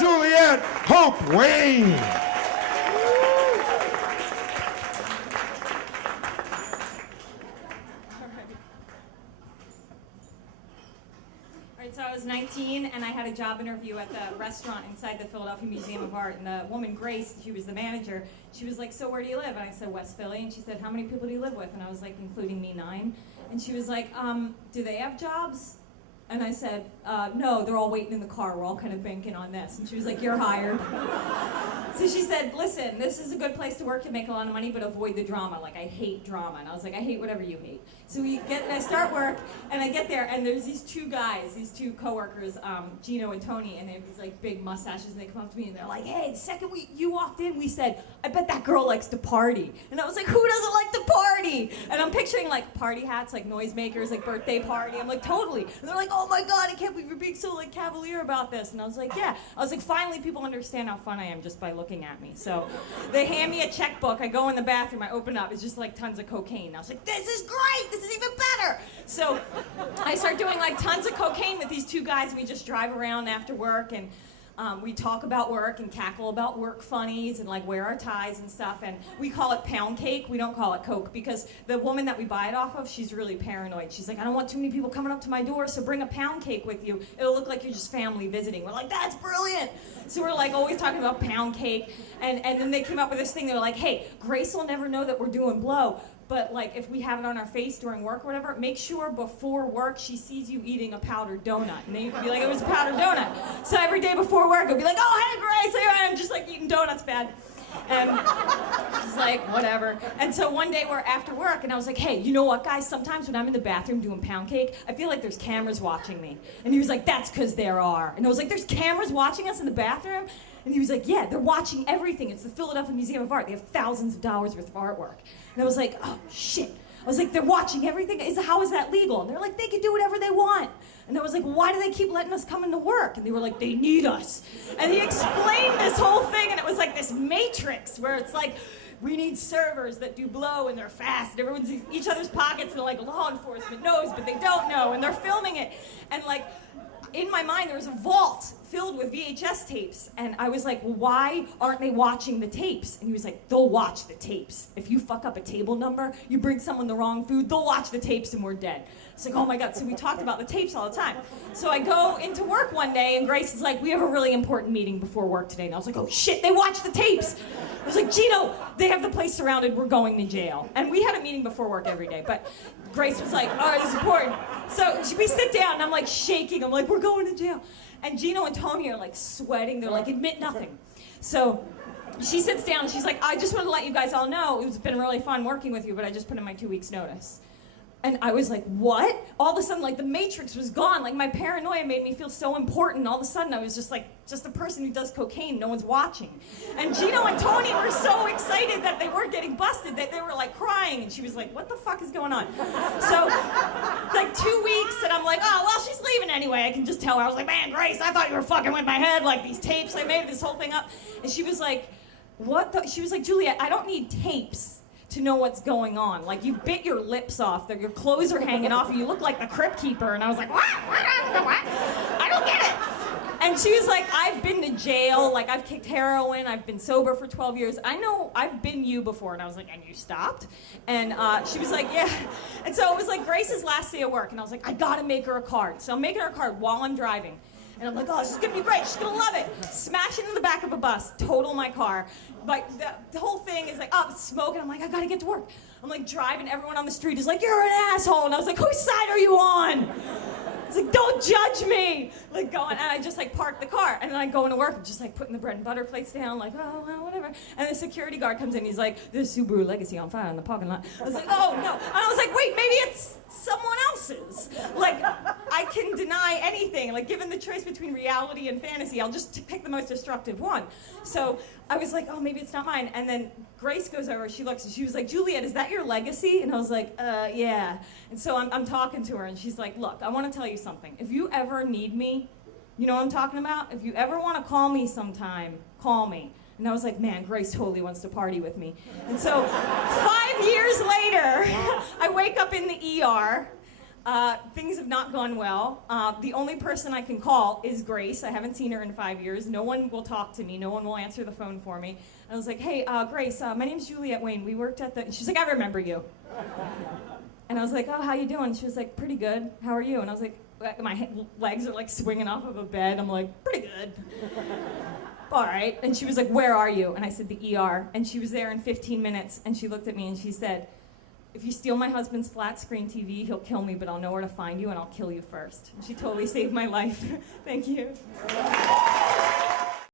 Juliet Hope Wayne. So I was 19 and I had a job interview at the restaurant inside the Philadelphia Museum of Art, and the woman, Grace, she was the manager, she was like, so where do you live? And I said, West Philly. And she said, how many people do you live with? And I was like, including me, 9. And she was like, do they have jobs? And I said, no, they're all waiting in the car. We're all kind of banking on this. And she was like, you're hired. So she said, listen, this is a good place to work. You make a lot of money, but avoid the drama. Like, I hate drama. And I was like, I hate whatever you hate. So I start work, and I get there, and there's these 2 guys, these 2 coworkers, Gino and Tony, and they have these like big mustaches, and they come up to me, and they're like, hey, the second you walked in, we said, I bet that girl likes to party. And I was like, who doesn't like to party? And I'm picturing like party hats, like noisemakers, like birthday party. I'm like, totally. And they're like, oh my God, I can't believe you're being so like cavalier about this. And I was like, yeah. I was like, finally people understand how fun I am just by looking at me. So they hand me a checkbook. I go in the bathroom, I open up, it's just like tons of cocaine. I was like, this is great, this is even better. So I start doing like tons of cocaine with these 2 guys, and we just drive around after work, and we talk about work and cackle about work funnies and like wear our ties and stuff, and we call it Poundcake. We don't call it Coke, because the woman that we buy it off of, she's really paranoid. She's like, I don't want too many people coming up to my door, so bring a Poundcake with you. It'll look like you're just family visiting. We're like, that's brilliant. So we're like always talking about Poundcake, and then they came up with this thing. They were like, hey, Grace will never know that we're doing blow, but like if we have it on our face during work or whatever, make sure before work she sees you eating a powdered donut. And then you can be like, it was a powdered donut. So every day before work, I'll be like, oh, hey, Grace, here I am, just like eating donuts, bad. And she's like, whatever. And so one day we're after work, and I was like, hey, you know what, guys? Sometimes when I'm in the bathroom doing Poundcake, I feel like there's cameras watching me. And he was like, that's because there are. And I was like, there's cameras watching us in the bathroom? And he was like, yeah, they're watching everything. It's the Philadelphia Museum of Art. They have thousands of dollars worth of artwork. And I was like, oh, shit. I was like, they're watching everything? How is that legal? And they're like, they can do whatever they want. And I was like, why do they keep letting us come into work? And they were like, they need us. And he explained this whole thing, and it was like this matrix where it's like, we need servers that do blow, and they're fast, and everyone's in each other's pockets, and like law enforcement knows, but they don't know, and they're filming it. And like, in my mind, there was a vault filled with VHS tapes, and I was like, well, why aren't they watching the tapes? And he was like, they'll watch the tapes. If you fuck up a table number, you bring someone the wrong food, they'll watch the tapes and we're dead. It's like, oh my God, so we talked about the tapes all the time. So I go into work one day, and Grace is like, we have a really important meeting before work today. And I was like, oh shit, they watch the tapes. I was like, Gino, they have the place surrounded, we're going to jail. And we had a meeting before work every day, but Grace was like, all right, this is important. So we sit down, and I'm like shaking, I'm like, we're going to jail. And Gino and Tony are like sweating, they're like, admit nothing. So she sits down, and she's like, I just want to let you guys all know, it's been really fun working with you, but I just put in my 2 weeks notice. And I was like, what? All of a sudden, like, the matrix was gone. Like, my paranoia made me feel so important. All of a sudden, I was just like, just a person who does cocaine. No one's watching. And Gino and Tony were so excited that they weren't getting busted that they were, like, crying. And she was like, what the fuck is going on? So, like, 2 weeks, and I'm like, oh, well, she's leaving anyway. I can just tell her. I was like, man, Grace, I thought you were fucking with my head. Like, these tapes, I made this whole thing up. And she was like, what the? She was like, Juliet, I don't need tapes to know what's going on. Like, you bit your lips off, your clothes are hanging off, and you look like the crypt keeper. And I was like, what? I don't get it. And she was like, I've been to jail, like I've kicked heroin, I've been sober for 12 years. I know I've been you before. And I was like, and you stopped? And she was like, yeah. And so it was like Grace's last day of work, and I was like, I gotta make her a card. So I'm making her a card while I'm driving. And I'm like, oh, this is gonna be great, she's gonna love it. Smash it in the back of a bus, total my car. Like, the whole thing is like, oh, it's smoke, and I'm like, I gotta get to work. I'm like driving, everyone on the street is like, you're an asshole. And I was like, whose side are you on? It's like, don't judge me. Like, going, and I just like park the car, and then I go into work and just like putting the bread and butter plates down, like, oh, well, whatever. And the security guard comes in, he's like, there's Subaru Legacy on fire in the parking lot. I was like, oh, no. And I was like, wait, maybe it's someone else's. Like, I can deny anything. Like, given the choice between reality and fantasy, I'll just pick the most destructive one. So I was like, oh, maybe it's not mine. And then Grace goes over, she looks, and she was like, Juliet, is that your legacy? And I was like, yeah. And so I'm talking to her, and she's like, look, I want to tell you something. If you ever need me, you know what I'm talking about? If you ever want to call me sometime, call me. And I was like, man, Grace totally wants to party with me. And so 5 years later, I wake up in the ER. Things have not gone well. The only person I can call is Grace. I haven't seen her in 5 years. No one will talk to me. No one will answer the phone for me. I was like, hey, Grace, my name's Juliet Wayne. We worked at the... And she's like, I remember you. And I was like, oh, how you doing? She was like, pretty good. How are you? And I was like, my legs are like swinging off of a bed. I'm like, pretty good. All right. And she was like, where are you? And I said, the ER. And she was there in 15 minutes. And she looked at me and she said, if you steal my husband's flat screen TV, he'll kill me, but I'll know where to find you and I'll kill you first. And she totally saved my life. Thank you.